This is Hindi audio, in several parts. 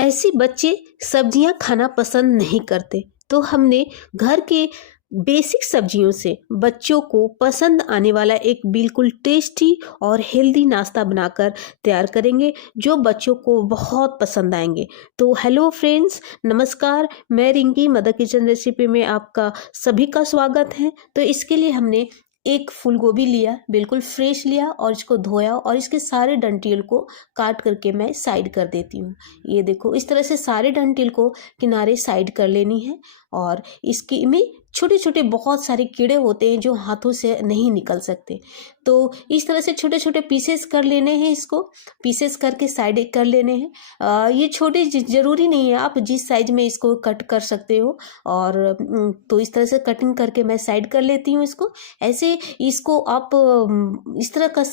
ऐसे बच्चे सब्जियां खाना पसंद नहीं करते, तो हमने घर के बेसिक सब्जियों से बच्चों को पसंद आने वाला एक बिल्कुल टेस्टी और हेल्दी नाश्ता बनाकर तैयार करेंगे जो बच्चों को बहुत पसंद आएंगे। तो हेलो फ्रेंड्स, नमस्कार। मैं रिंकी मदर किचन रेसिपी में आपका सभी का स्वागत है। तो इसके लिए हमने एक फूल गोभी लिया, बिल्कुल फ्रेश लिया और इसको धोया और इसके सारे डंठल को काट करके मैं साइड कर देती हूँ। ये देखो, इस तरह से सारे डंठल को किनारे साइड कर लेनी है। और इसकी में छोटे छोटे बहुत सारे कीड़े होते हैं जो हाथों से नहीं निकल सकते, तो इस तरह से छोटे छोटे पीसेस कर लेने हैं। इसको पीसेस करके साइड कर लेने हैं। ये छोटे ज़रूरी नहीं है, आप जिस साइज में इसको कट कर सकते हो। और तो इस तरह से कटिंग करके मैं साइड कर लेती हूँ इसको। ऐसे इसको आप इस तरह का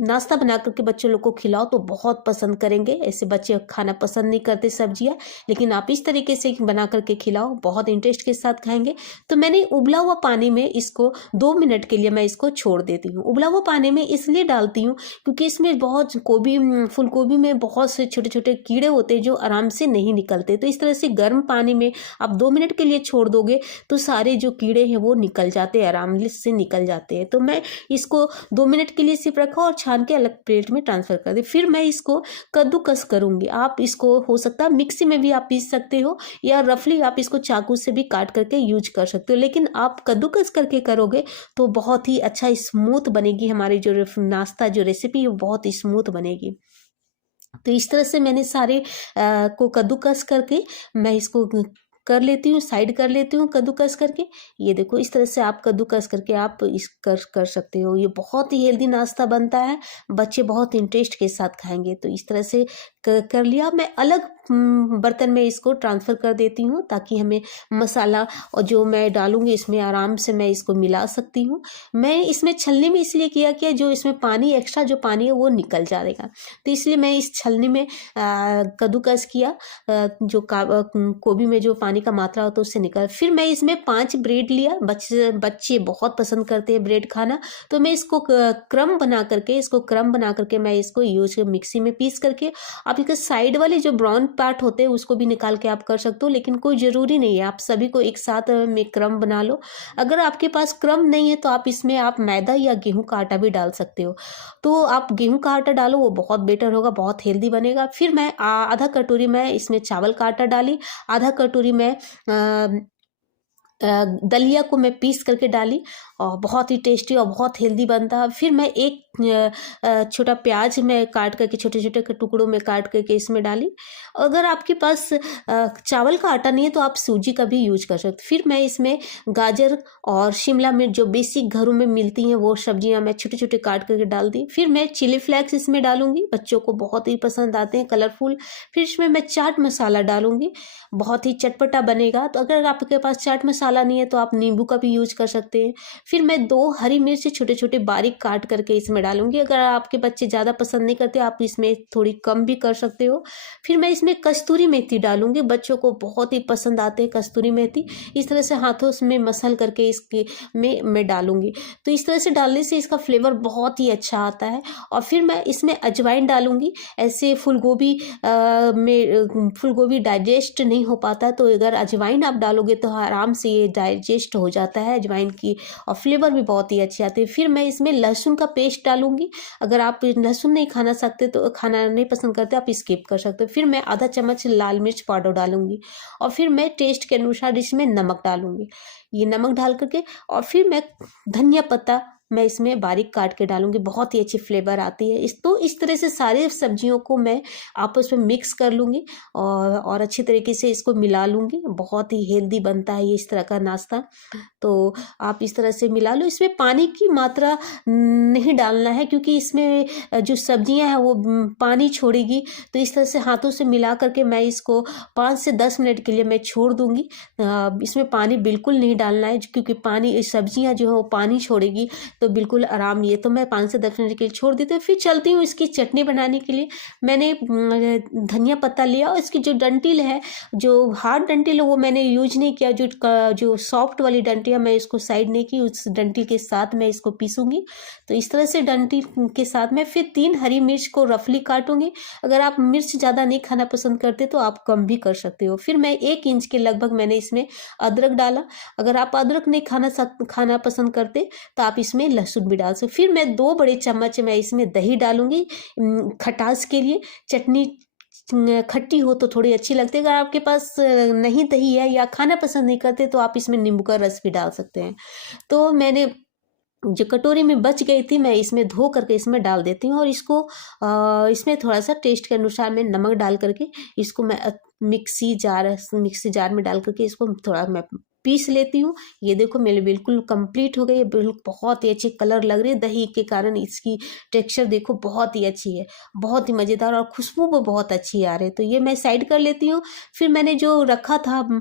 नाश्ता बना करके बच्चों लोग को खिलाओ तो बहुत पसंद करेंगे। ऐसे बच्चे खाना पसंद नहीं करते सब्जियां, लेकिन आप इस तरीके से बना करके खिलाओ, बहुत इंटरेस्ट के साथ खाएंगे। तो मैंने उबला हुआ पानी में इसको 2 मिनट के लिए मैं इसको छोड़ देती हूँ। उबला हुआ पानी में इसलिए डालती हूँ क्योंकि इसमें बहुत फूल गोभी में बहुत से छोटे छोटे कीड़े होते हैं जो आराम से नहीं निकलते। तो इस तरह से गर्म पानी में आप 2 मिनट के लिए छोड़ दोगे तो सारे जो कीड़े हैं वो निकल जाते हैं, आराम से निकल जाते हैं। तो मैं इसको 2 मिनट के लिए सिर्फ रखा और छान के अलग प्लेट में ट्रांसफर कर दी। फिर मैं इसको कद्दूकस करूंगी। आप इसको हो सकता है मिक्सी में भी आप पीस सकते हो या रफली आप इसको चाकू से भी काट करके यूज कर सकते हो, लेकिन आप कद्दूकस करके करोगे तो बहुत ही अच्छा स्मूथ बनेगी। हमारी जो नाश्ता जो रेसिपी है वो बहुत ही स्मूथ बनेगी। तो इस तरह से मैंने सारे को कद्दूकस करके मैं इसको कर लेती हूँ, साइड कर लेती हूँ कद्दूकस करके। ये देखो, इस तरह से आप कद्दूकस करके आप इस कर सकते हो। ये बहुत ही हेल्दी नाश्ता बनता है, बच्चे बहुत इंटरेस्ट के साथ खाएंगे। तो इस तरह से कर लिया। मैं अलग बर्तन में इसको ट्रांसफ़र कर देती हूँ ताकि हमें मसाला और जो मैं डालूँगी इसमें आराम से मैं इसको मिला सकती हूँ। मैं इसमें छलनी में इसलिए किया कि जो इसमें पानी एक्स्ट्रा जो पानी है वो निकल जाएगा, तो इसलिए मैं इस छलनी में कद्दूकस किया। जो गोभी में जो पानी का मात्रा होता है उससे निकल। फिर मैं इसमें 5 ब्रेड लिया। बच्चे बहुत पसंद करते हैं ब्रेड खाना, तो मैं इसको क्रम बना करके मैं इसको यूज मिक्सी में पीस करके आप इसके साइड वाले जो ब्राउन पार्ट होते हैं उसको भी निकाल के आप कर सकते हो, लेकिन कोई ज़रूरी नहीं है, आप सभी को एक साथ में क्रम बना लो। अगर आपके पास क्रम नहीं है तो आप इसमें आप मैदा या गेहूं का आटा भी डाल सकते हो। तो आप गेहूं का आटा डालो, वो बहुत बेटर होगा, बहुत हेल्दी बनेगा। फिर मैं आधा कटोरी मैं इसमें चावल का आटा डाली, आधा कटोरी मैं दलिया को मैं पीस करके डाली और बहुत ही टेस्टी और बहुत हेल्दी बनता है। फिर मैं एक छोटा प्याज मैं काट करके छोटे छोटे टुकड़ों में काट करके इसमें डाली। अगर आपके पास चावल का आटा नहीं है तो आप सूजी का भी यूज कर सकते। फिर मैं इसमें गाजर और शिमला मिर्च जो बेसिक घरों में मिलती हैं वो सब्जियां मैं छोटे छोटे काट करके डाल दी। फिर मैं चिली फ्लेक्स इसमें डालूंगी, बच्चों को बहुत ही पसंद आते हैं कलरफुल। फिर इसमें मैं चाट मसाला डालूंगी, बहुत ही चटपटा बनेगा। तो अगर आपके पास चाट मसाला नहीं है तो आप नींबू का भी यूज कर सकते हैं। फिर मैं 2 हरी मिर्च छोटे छोटे बारीक काट करके इसमें डालूंगी। अगर आपके बच्चे ज़्यादा पसंद नहीं करते आप इसमें थोड़ी कम भी कर सकते हो। फिर मैं इसमें कस्तूरी मेथी डालूंगी, बच्चों को बहुत ही पसंद आते हैं कस्तूरी मेथी। इस तरह से हाथों में मसल करके इसके में मैं डालूंगी। तो इस तरह से डालने से इसका फ्लेवर बहुत ही अच्छा आता है। और फिर मैं इसमें अजवाइन डालूंगी। ऐसे फूल गोभी डाइजेस्ट नहीं हो पाता, तो अगर अजवाइन आप डालोगे तो आराम से ये डाइजेस्ट हो जाता है अजवाइन की, और फ्लेवर भी बहुत ही अच्छी आती है। फिर मैं इसमें लहसुन का पेस्ट डालूंगी। अगर आप लहसुन नहीं खाना नहीं पसंद करते आप स्किप कर सकते हो। फिर मैं आधा चम्मच लाल मिर्च पाउडर डालूंगी और फिर मैं टेस्ट के अनुसार इसमें नमक डालूंगी। ये नमक डाल करके और फिर मैं धनिया पत्ता मैं इसमें बारीक काट के डालूंगी, बहुत ही अच्छी फ्लेवर आती है। इस तरह से सारे सब्जियों को मैं आपस में मिक्स कर लूँगी और अच्छी तरीके से इसको मिला लूँगी। बहुत ही हेल्दी बनता है ये इस तरह का नाश्ता। तो आप इस तरह से मिला लो। इसमें पानी की मात्रा नहीं डालना है क्योंकि इसमें जो सब्जियां हैं वो पानी छोड़ेगी। तो इस तरह से हाथों से मिला करके मैं इसको 5 से 10 मिनट के लिए मैं छोड़ दूँगी। इसमें पानी बिल्कुल नहीं डालना है क्योंकि सब्जियां जो है वो पानी छोड़ेगी। तो बिल्कुल आराम नहीं है। तो मैं 5 से 10 मिनट के लिए छोड़ देती हूँ। फिर चलती हूँ इसकी चटनी बनाने के लिए। मैंने धनिया पत्ता लिया और इसकी जो डंठल है, जो हार्ड डंठल है वो मैंने यूज नहीं किया, जो सॉफ्ट वाली डंठल है मैं इसको साइड नहीं की, उस डंठल के साथ मैं इसको पीसूंगी। तो इस तरह से डंठल के साथ मैं फिर 3 हरी मिर्च को रफली काटूंगी। अगर आप मिर्च ज़्यादा नहीं खाना पसंद करते तो आप कम भी कर सकते हो। फिर मैं 1 इंच के लगभग मैंने इसमें अदरक डाला। अगर आप अदरक नहीं खाना पसंद करते तो आप इसमें लहसुन भी डाल सकते। फिर मैं 2 बड़े चम्मच मैं इसमें दही डालूंगी खटास के लिए। चटनी खट्टी हो तो थोड़ी अच्छी लगती है। अगर आपके पास नहीं दही है या खाना पसंद नहीं करते तो आप इसमें नींबू का रस भी डाल सकते हैं। तो मैंने जो कटोरी में बच गई थी मैं इसमें धो करके इसमें डाल देती हूँ और इसको इसमें थोड़ा सा टेस्ट के अनुसार मैं नमक डाल करके इसको मैं मिक्सी जार में डाल करके इसको थोड़ा मैं पीस लेती हूँ। ये देखो मेरे बिल्कुल कंप्लीट हो गई है। बिल्कुल बहुत ही अच्छी कलर लग रही है दही के कारण। इसकी टेक्सचर देखो बहुत ही अच्छी है, बहुत ही मज़ेदार और खुशबू भी बहुत अच्छी आ रही है। तो ये मैं साइड कर लेती हूँ। फिर मैंने जो रखा था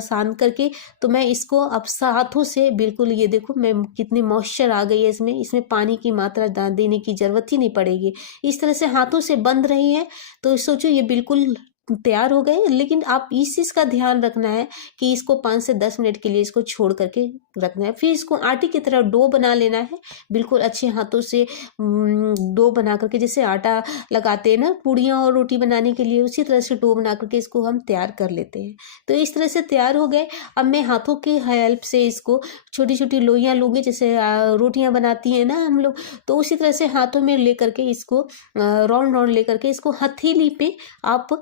सान करके, तो मैं इसको अब हाथों से बिल्कुल, ये देखो मैं कितनी मॉइस्चर आ गई है इसमें पानी की मात्रा देने की ज़रूरत ही नहीं पड़ेगी। इस तरह से हाथों से बंध रही है। तो सोचो ये बिल्कुल तैयार हो गए। लेकिन आप इस चीज़ का ध्यान रखना है कि इसको 5 से 10 मिनट के लिए इसको छोड़ करके रखना है। फिर इसको आटे की तरह डो बना लेना है। बिल्कुल अच्छे हाथों से डो बना करके, जैसे आटा लगाते हैं ना पूड़ियाँ और रोटी बनाने के लिए, उसी तरह से डो बना करके इसको हम तैयार कर लेते हैं। तो इस तरह से तैयार हो गए। अब मैं हाथों की हेल्प से इसको छोटी छोटी लोइयाँ लूँगी, जैसे रोटियाँ बनाती हैं ना हम लोग, तो उसी तरह से हाथों में ले करके इसको राउंड राउंड ले करके इसको हथेली पे आप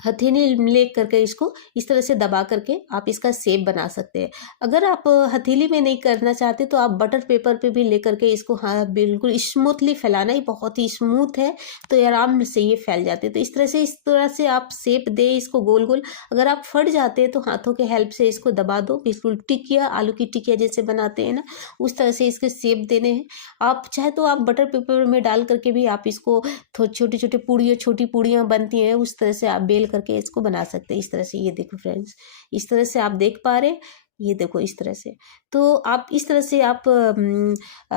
हथेली ले करके इसको इस तरह से दबा करके आप इसका शेप बना सकते हैं। अगर आप हथेली में नहीं करना चाहते तो आप बटर पेपर पे भी ले करके इसको, हाँ बिल्कुल स्मूथली फैलाना ही, बहुत ही स्मूथ है तो ये आराम से ये फैल जाते हैं। तो इस तरह से आप शेप दे इसको गोल गोल। अगर आप फट जाते हैं तो हाथों के हेल्प से इसको दबा दो। बिल्कुल टिकिया, आलू की टिकिया जैसे बनाते हैं ना, उस तरह से इसके शेप देने हैं। आप चाहे तो आप बटर पेपर में डाल करके भी आप इसको छोटी छोटी पूड़ियाँ बनती हैं, उस तरह से आप बेल करके इसको बना सकते हैं। इस तरह से ये देखो फ्रेंड्स, इस तरह से आप देख पा रहे हैं, ये देखो इस तरह से। तो आप इस तरह से आप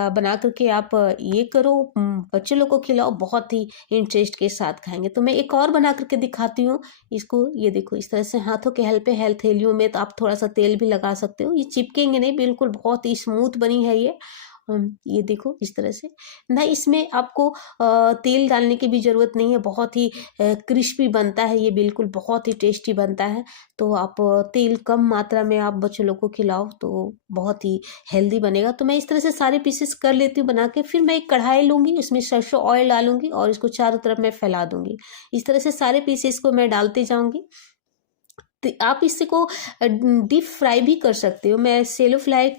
बना करके आप ये करो, बच्चे लोग को खिलाओ, बहुत ही इंटरेस्ट के साथ खाएंगे। तो मैं एक और बना करके दिखाती हूँ इसको। ये देखो इस तरह से हाथों के हेल्प पे, हथेलियों में तो आप थोड़ा सा तेल भी लगा सकते हो, ये चिपकेंगे नहीं, बिल्कुल बहुत ही स्मूथ बनी है ये। ये देखो इस तरह से ना, इसमें आपको तेल डालने की भी ज़रूरत नहीं है, बहुत ही क्रिस्पी बनता है ये, बिल्कुल बहुत ही टेस्टी बनता है। तो आप तेल कम मात्रा में आप बच्चों लोग को खिलाओ तो बहुत ही हेल्दी बनेगा। तो मैं इस तरह से सारे पीसेस कर लेती हूँ बना के। फिर मैं एक कढ़ाई लूँगी, उसमें सरसों ऑयल डालूंगी और इसको चारों तरफ मैं फैला दूंगी। इस तरह से सारे पीसेस को मैं डालते जाऊँगी। तो आप इसको डीप फ्राई भी कर सकते हो। मैं सेलो फ्राई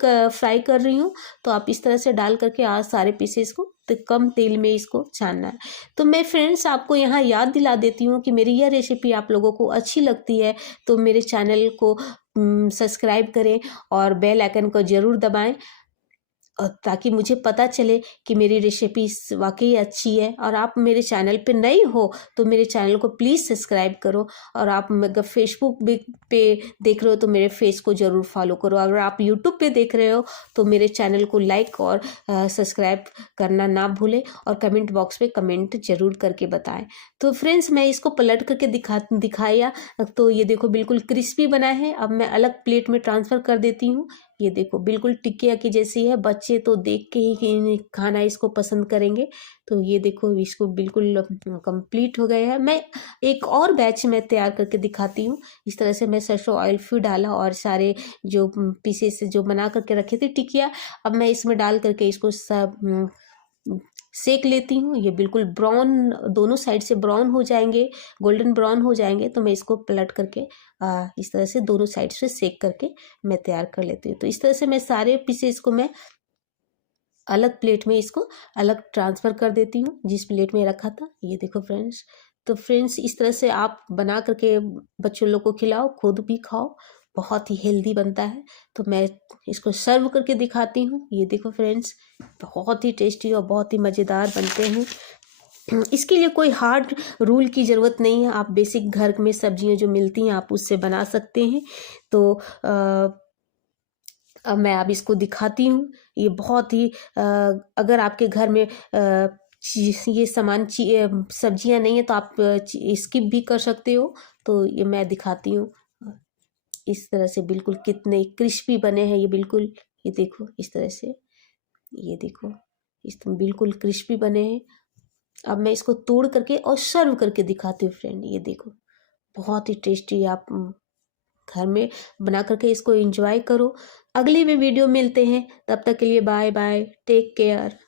कर रही हूँ। तो आप इस तरह से डाल करके आज सारे पीसेस को तो कम तेल में इसको छानना है। तो मैं फ्रेंड्स आपको यहाँ याद दिला देती हूँ कि मेरी यह रेसिपी आप लोगों को अच्छी लगती है तो मेरे चैनल को सब्सक्राइब करें और बेल आइकन को ज़रूर दबाएं, और ताकि मुझे पता चले कि मेरी रेसिपी वाकई अच्छी है। और आप मेरे चैनल पे नए हो तो मेरे चैनल को प्लीज़ सब्सक्राइब करो। और आप अगर फेसबुक पे देख रहे हो तो मेरे फेस को ज़रूर फॉलो करो। अगर आप यूट्यूब पे देख रहे हो तो मेरे चैनल को लाइक और सब्सक्राइब करना ना भूलें, और कमेंट बॉक्स पे कमेंट ज़रूर करके बताएं। तो फ्रेंड्स मैं इसको पलट करके दिखाया तो ये देखो बिल्कुल क्रिस्पी बना है। अब मैं अलग प्लेट में ट्रांसफ़र कर देती हूँ। ये देखो बिल्कुल टिकिया की जैसी है, बच्चे तो देख के ही खाना इसको पसंद करेंगे। तो ये देखो इसको बिल्कुल कंप्लीट हो गया है। मैं एक और बैच में तैयार करके दिखाती हूँ। इस तरह से मैं सरसों ऑयल फिर डाला और सारे जो पीसेस जो बना करके रखे थे टिकिया, अब मैं इसमें डाल करके इसको सब सेक लेती हूँ। ये बिल्कुल ब्राउन, दोनों साइड से ब्राउन हो जाएंगे, गोल्डन ब्राउन हो जाएंगे तो मैं इसको पलट करके इस तरह से दोनों साइड से सेक करके मैं तैयार कर लेती हूँ। तो इस तरह से मैं सारे पीसेस को मैं अलग प्लेट में इसको अलग ट्रांसफ़र कर देती हूँ जिस प्लेट में रखा था। ये देखो फ्रेंड्स, तो फ्रेंड्स इस तरह से आप बना करके बच्चों लोग को खिलाओ, खुद भी खाओ, बहुत ही हेल्दी बनता है। तो मैं इसको सर्व करके दिखाती हूँ। ये देखो फ्रेंड्स, बहुत ही टेस्टी और बहुत ही मज़ेदार बनते हैं। इसके लिए कोई हार्ड रूल की ज़रूरत नहीं है, आप बेसिक घर में सब्जियां जो मिलती हैं आप उससे बना सकते हैं। तो अब मैं अब इसको दिखाती हूँ। ये बहुत ही अगर आपके घर में ये सब्जियां नहीं है तो आप स्किप भी कर सकते हो। तो ये मैं दिखाती हूँ। इस तरह से बिल्कुल कितने क्रिस्पी बने हैं ये, बिल्कुल ये देखो इस तरह से, ये देखो इस बिल्कुल क्रिस्पी बने हैं। अब मैं इसको तोड़ करके और सर्व करके दिखाती हूँ फ्रेंड। ये देखो बहुत ही टेस्टी, आप घर में बना करके इसको एंजॉय करो। अगली में वीडियो मिलते हैं, तब तक के लिए बाय बाय, टेक केयर।